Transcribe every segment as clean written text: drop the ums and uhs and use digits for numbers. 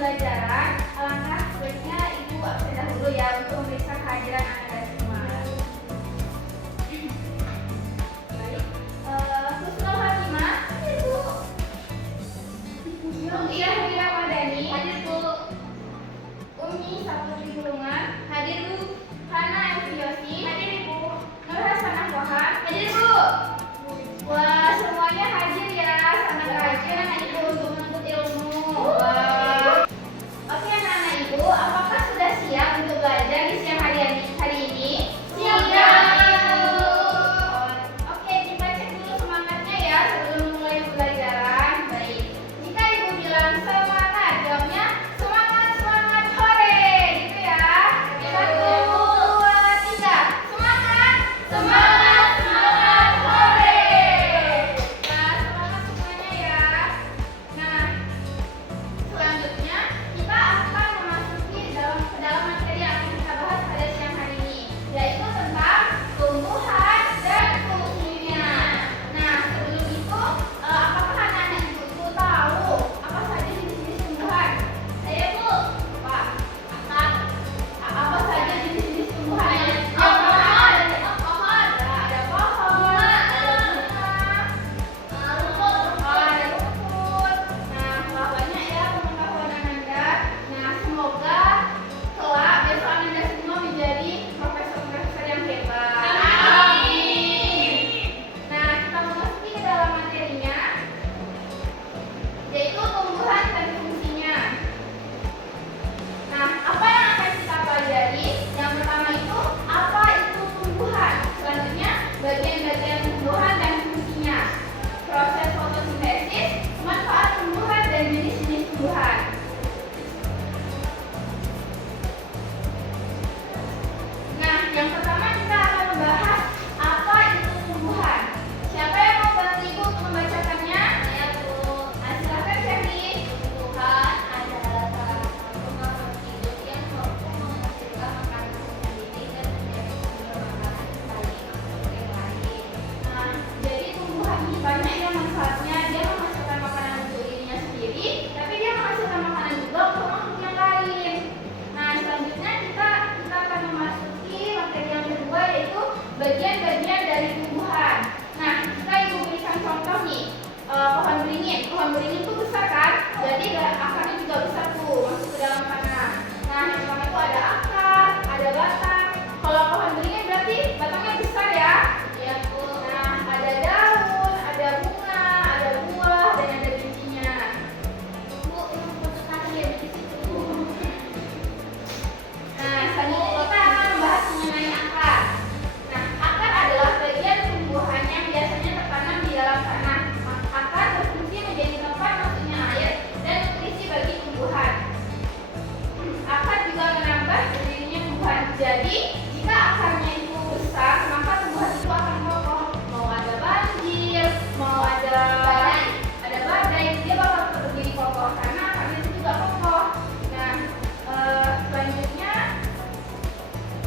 pembelajaran, alangkah baiknya Ibu absen dahulu ya untuk memeriksa kehadiran Anda semua. Baik, Husnul Hatimah, hadir Bu. Ruqyah Wiramadani, hadir Bu. Umi Saputri Bulungan, hadir Bu. Hana Elviosi, hadir Ibu. Nur Hasanah Wahab, hadir Bu. Wah, semuanya hadir ya, sangat rajin Ibu untuk menuntut ilmu. Wah. Oke anak-anak Ibu, apakah sudah siap untuk belajar di siang hari ini? Siap. Oke, kita cek dulu semangatnya ya sebelum mulai pembelajaran. Baik. Jika Ibu bilang semangat, jawabnya semangat, semangat, hore, gitu ya. 1, 2, 3. Semangat, semangat, semangat, hore. Nah, semangat semuanya ya. Nah, selanjutnya kita akan memasuki ke dalam materi yang akan kita bahas pada siang hari ini, yaitu tentang tumbuhan dan fungsinya. Nah, sebelum itu, apakah anak-anak Ibu tahu apa saja jenis-jenis tumbuhan? Saya Bu, Pak, Akak, apa saja jenis-jenis tumbuhan? Ada pohon, ada pohon, ada rumput, ada rumput. Nah, wah, banyak ya pengetahuan Ananda. Nah, semoga kelak besok Ananda semua menjadi profesor-profesor yang hebat. Amin. Nah, kita memasuki ke dalam materinya, yaitu tumbuhan dan fungsinya. Nah, apa yang akan kita pelajari? Yang pertama itu, apa itu tumbuhan? Selanjutnya, bagian-bagian tumbuhan dan fungsinya. Proses fotosintesis, manfaat tumbuhan dan jenis-jenis tumbuhan. Nah, yang pertama kita akan membahas apa itu tumbuhan. Siapa yang mau bantu Ibu untuk membacakannya? Saya Bu. Nah, silakan Sherly. Tumbuhan adalah salah satu makhluk hidup yang mampu menghasilkan makanan sendiri dan menjadi sumber makanan bagi makhluk yang lain. Nah, jadi tumbuhan ini banyak ya manfaatnya. Dia menghasilkan makanan untuk dirinya sendiri, tapi dia menghasilkan makanan juga untuk makhluk yang lain. Nah, selanjutnya kita akan memasuki materi yang kedua, yaitu bagian-bagian dari tumbuhan. Nah, kita Ibu berikan contoh nih, pohon beringin. Pohon beringin itu besar kan? Jadi akarnya juga besar tuh, masuk ke dalam tanah. Nah, yang pertama itu ada akar, ada batang. Kalau pohon beringin berarti batangnya besar ya? Iya Bu. Nah, ada daun, ada bunga, ada buah, dan ada bijinya. Bu, ini foto tadi ya di situ. Nah, selanjutnya kita akan membahas mengenai akar. Nah, akar adalah bagian tumbuhan yang biasanya tertanam di dalam tanah. Akar berfungsi menjadi tempat masuknya air dan nutrisi bagi tumbuhan. Akar juga menambah berdirinya tumbuhan. Jadi, jika akarnya itu besar, maka tumbuhan itu akan kokoh. Mau ada banjir, mau ada badai, dia bakal berdiri kokoh karena akarnya itu juga kokoh.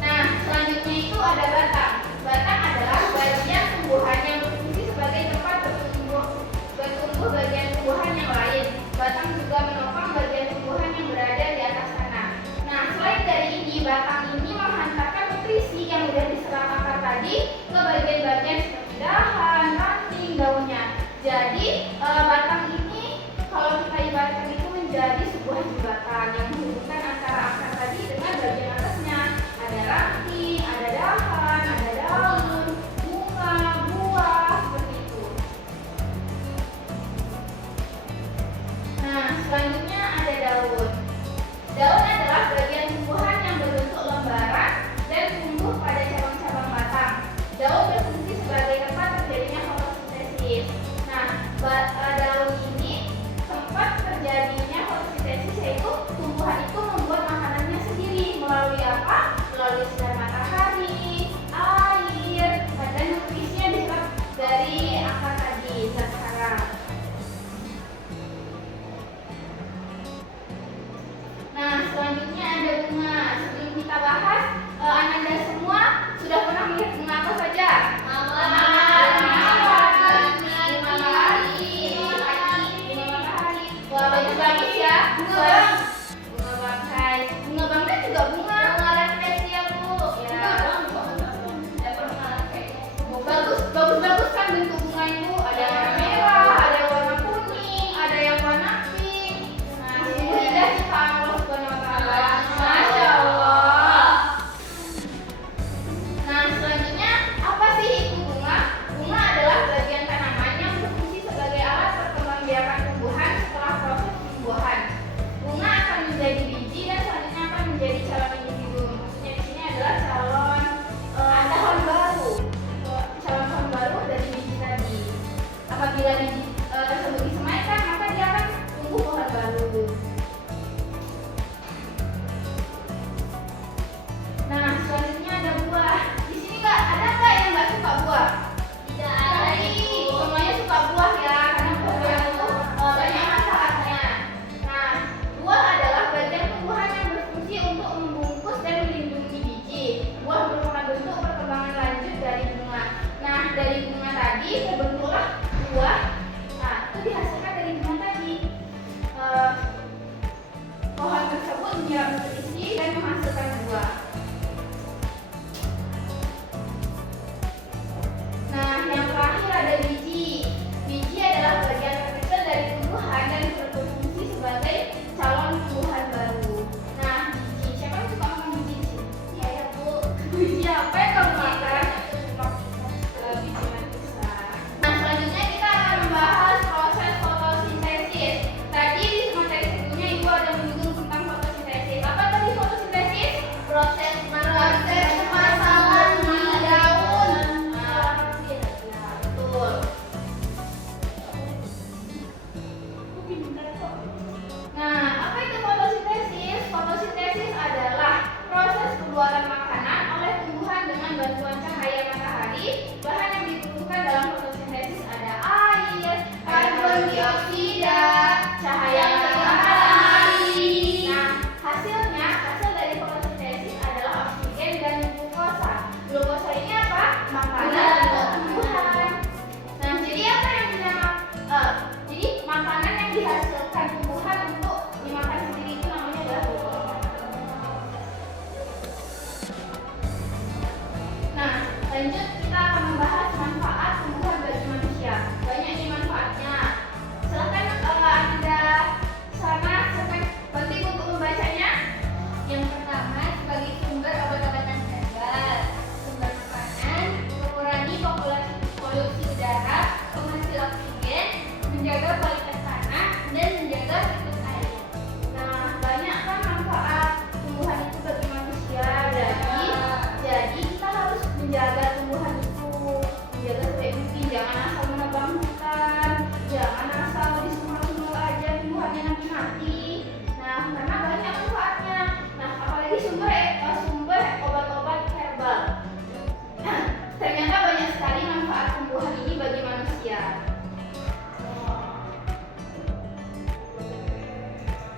Nah, selanjutnya itu ada batang. Batang adalah bagian tumbuhan yang berfungsi sebagai tempat bertumbuh bagian tumbuhan yang lain. Batang juga menopang bagian tumbuhan yang berada di atas tanah. Nah, selain dari ini, batang ini menghantarkan nutrisi yang sudah diserap akar tadi ke bagian-bagian seperti dahan, ranting, daunnya. Jadi, batang ini kalau kita ibaratkan itu menjadi sebuah jembatan yang menghubungkan antara akar tadi dengan bagian atasnya. Ada ranting, ada dahan, ada daun, bunga, buah, seperti itu. Nah, selanjutnya ada daun. Daun adalah bagian tumbuhan yang berbentuk lembaran dan tumbuh pada cabang-cabang batang. Daun berfungsi sebagai tempat terjadinya fotosintesis. Nah, daun ini tempat terjadinya fotosintesis, yaitu tumbuhan itu membuat makanan menyerap nutrisi dan menghasilkan buah. Nah, yang terakhir ada biji. Biji adalah bagian terkecil dari tumbuhan dan berfungsi sebagai calon tumbuhan baru. Nah, biji. Siapa yang suka makan biji di sini? Ya, Bu. Biji apa yang kamu makan? Biji manisa. Nah, selanjutnya kita akan membahas proses fotosintesis. Tadi di materi sebelumnya Ibu ada menyinggung tentang fotosintesis. Apa tadi fotosintesis? Proses pemasangan di daun. Betul. Nah, apa itu fotosintesis? Fotosintesis adalah proses pembuatan makanan oleh tumbuhan dengan bantuan cahaya matahari. Bahan yang dibutuhkan dalam fotosintesis ada air, karbon dioksida, cahaya matahari. Nah, hasil dari fotosintesis adalah oksigen dan glukosa. Glukosa ini apa? Makanan untuk tumbuhan. Nah, jadi apa yang jadi makanan yang dihasilkan tumbuhan untuk dimakan sendiri itu namanya adalah glukosa. Nah, lanjut kita akan membahas manfaat tumbuhan bagi manusia. Banyak nih manfaatnya. Silakan Anda sana sampai penting untuk membacanya. Yang pertama, sebagai sumber obat-obatan herbal, sumber makanan, mengurangi polusi udara, penghasil oksigen, menjaga kualitas tanah, dan menjaga siklus air. Nah, banyak kan manfaat tumbuhan itu bagi manusia. Jadi kita harus menjaga tumbuhan itu, menjaga sebaik mungkin. Jangan asal menebang hutan, jangan asal disemprot-semprot aja tumbuhannya nanti mati. Nah, karena banyak manfaatnya. Nah, apalagi sumber obat-obat herbal. Ternyata banyak sekali manfaat tumbuhan ini bagi manusia.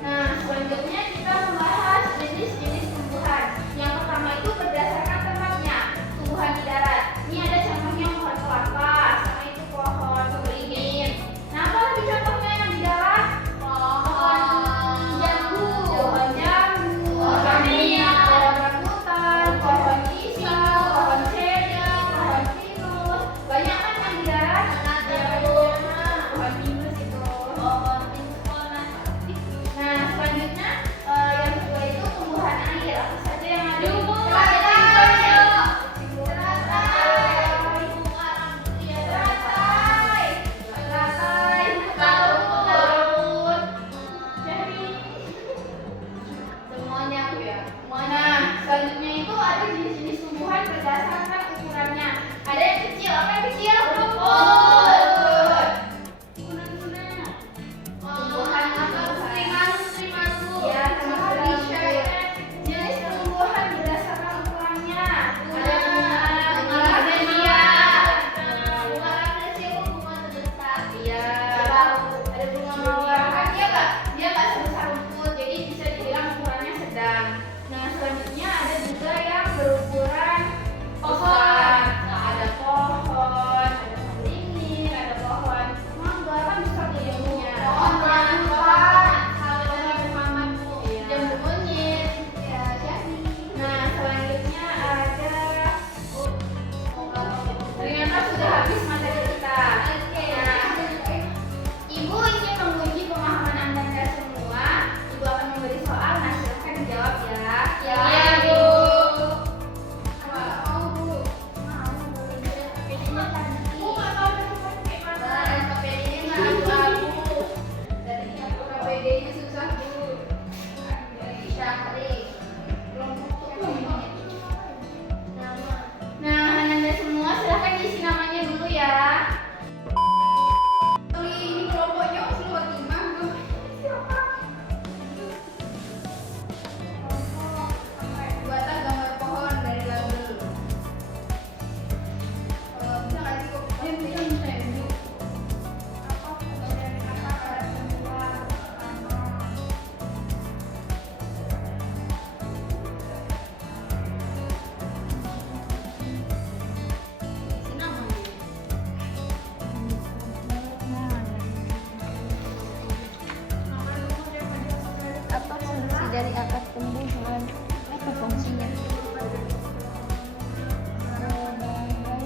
Nah, selanjutnya kita membahas jenis-jenis tumbuhan. Yang pertama itu berdasarkan tempatnya. Tumbuhan di darat. Ini ada contohnya pohon kelapa, sama itu pohon beringin. Nah, apa lagi contohnya yang di darat? Pohon jambu, pohon minyak, pohon rambutan, pohon pisang, pohon ceri, pohon pinus. Banyak kan yang di darat? Pohon pinus itu. pohon pinus, pohon Nah, selanjutnya dari akar tumbuhan. Apa fungsinya? Sebagai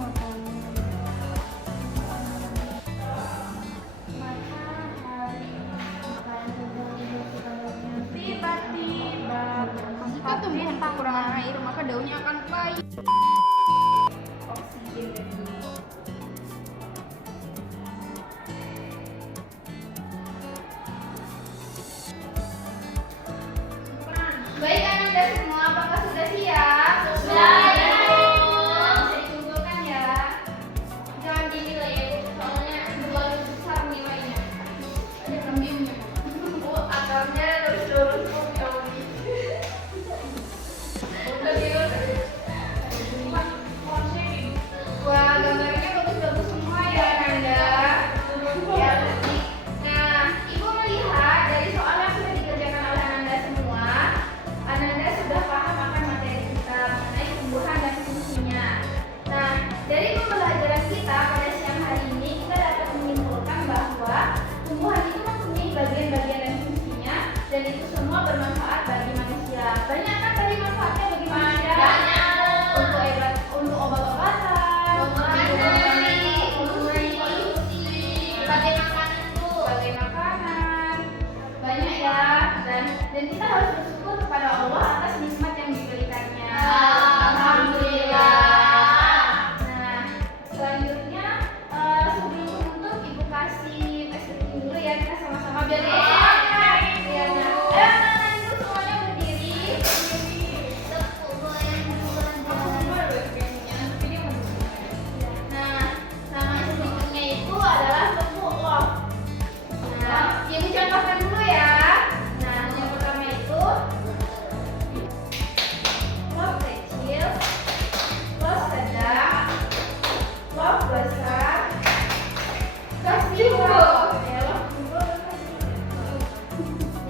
makanan. Tiba-tiba Jika tumbuhan kekurangan air, maka daunnya akan pahit. oksigen dari dulu. Baik Ananda semua, apakah sudah siap? Sudah, ya, Bu. Bisa dikumpulkan ya. Jangan dinilai ya, Bu. Soalnya terlalu besar nilainya. Ada kambingnya. Bu, akarnya lurus-lurus Bu, ya Uni. Wah, gambarnya bagus-bagus semua ya Ananda. Ya, nah, Ibu melihat dari soal yang sudah dikerjakan oleh Ananda semua, Ananda sudah paham akan materi kita mengenai tumbuhan dan fungsinya. Nah, dari pembelajaran kita pada siang hari ini, kita dapat menyimpulkan bahwa tumbuhan itu mempunyai bagian-bagian dan fungsinya, dan itu semua bermanfaat bagi manusia. Banyak kan tadi manfaatnya bagi manusia? Banyak. Untuk obat-obatan, Sebagai makanan, Bu. sebagai makanan, banyak ya. Dan kita harus bersyukur kepada Allah atas nikmat yang diberikannya. Alhamdulillah. Nah, selanjutnya sebelum menutup Ibu kasih testing dulu ya, kita sama-sama biar kita semangat. Iya, nah. Ayo anak-anak itu semuanya berdiri. Tepuk goyang duluan. Nah, nama yang berikutnya itu adalah tepuk love. Nah, Ibu contohkan dulu ya. Nah, yang pertama itu love kecil, love sedang, love besar, love jumbo. Ya, love jumbo.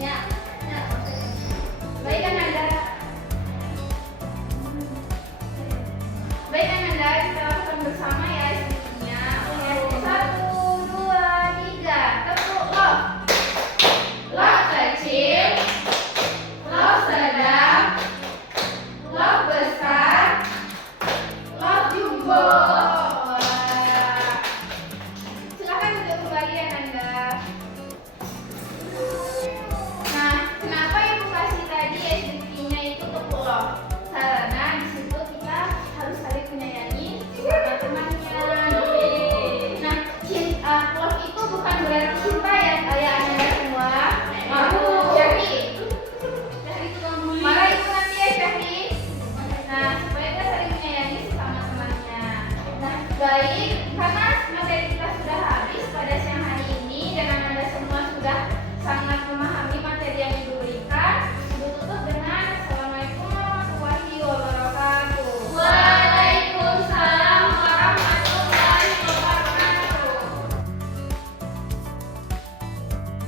Ya. Baik Ananda. Baik Ananda, kita lakukan bersama ya selanjutnya. Oke, 1, 2, 3, tepuk love. Love kecil, love sedang, love besar, love jumbo. Wah. Silakan duduk kembali Ananda. Nah, kenapa Ibu kasih tadi SDP-nya itu tepuk love? Karena di situ kita harus saling menyayangi sama temannya. Nah, love itu bukan berarti cinta ya, Ananda semua. Syahri, marah Ibu nanti ya Syahri. Nah, supaya kita saling menyayangi sesama temannya. Nah, baik, karena materi kita sudah habis pada siang hari ini dan Ananda semua sudah sangat memahami materi yang Ibu berikan. Ibu tutup dengan Assalamualaikum warahmatullahi wabarakatuh. Waalaikumsalam warahmatullahi wabarakatuh.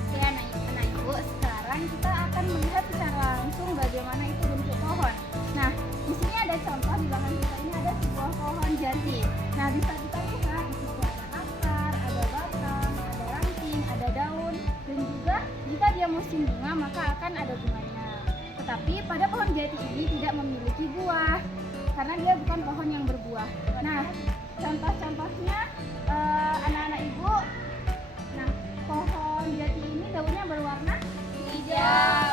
Oke anak-anak Ibu, sekarang kita akan melihat secara langsung bagaimana itu bentuk pohon. Nah, di sini ada contoh di belakang kita ini ada sebuah pohon jati. Nah, bisa kita lihat di situ ada akar, ada batang, ada ranting, ada daun, dan juga jika dia musim bunga maka akan ada bunganya. Tetapi pada pohon jati ini tidak memiliki buah karena dia bukan pohon yang berbuah. Nah, contoh-contohnya anak-anak Ibu. Nah, pohon jati ini daunnya berwarna Hijau.